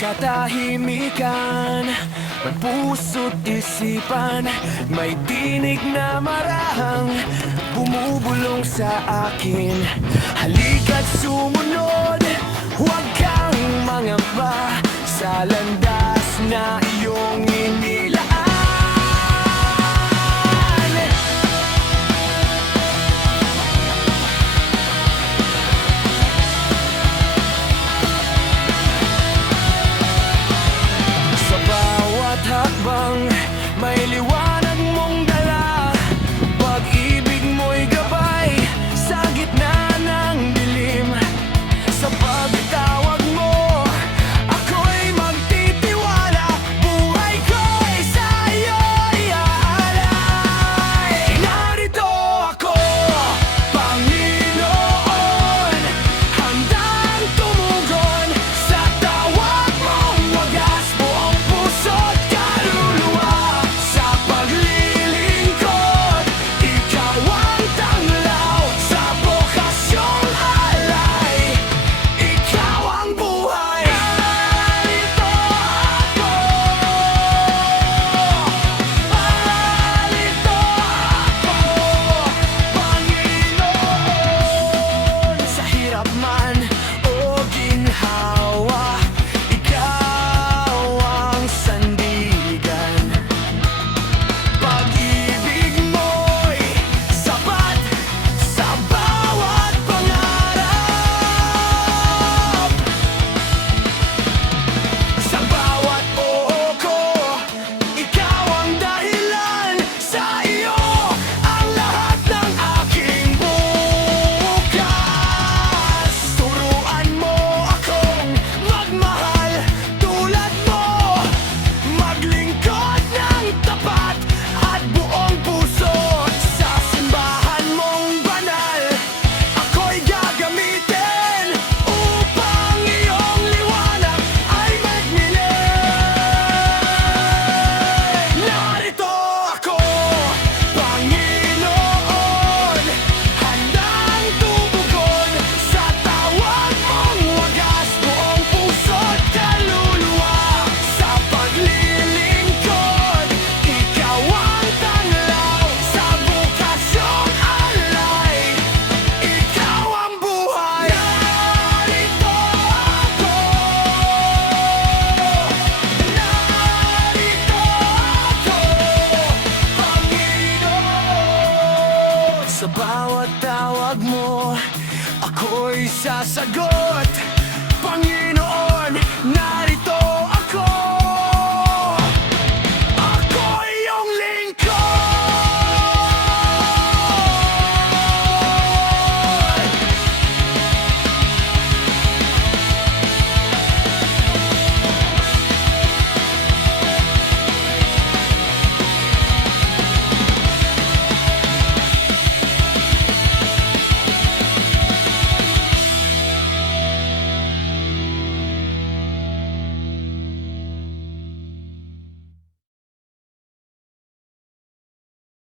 katahimikan, may puso't isipan, may tinig na marahang bumubulong sa akin. Halika't sumunod, huwag kang mangamba sa landas na iyong inilaan. Sa bawat hakbang, may liwanag mong dala. Pag-ibig mo'y gabay sa gitna ng dilim. Sa pagtawag mo, ako'y magtitiwala. Buhay ko'y sa iyo'y aalay. Narito ako, Panginoon, handang tumugon sa tawag mong wagas. Buong puso't kaluluwa sa paglilingkod, ikaw ang tanglaw sa bokasyong alay. Ikaw ang buhay. Narito ako, narito ako, Panginoon. Sa hirap man o ginhawa, ikaw ang sandigan. Pag-ibig mo'y sapat sa bawat pangarap. Sa bawat oo ko, ikaw ang dahilan. Sa iyo ang lahat ng aking bukas. Turuan mo akong magmahal tulad mo, maglingkod ng tapat at buong puso. Sa simbahan mong banal, ako'y gagamitin upang iyong liwanag ay magnilig. Narito ako, Panginoon, handang tumugon sa tawag mong wagas. Buong puso't kaluluwa sa paglilingkod, ikaw ang tanglaw sa bukasyong alay. Ikaw ang buhay. Narito ako, narito ako, Panginoon. Sa bawat tawag mo, ako'y sasagot, Panginoon.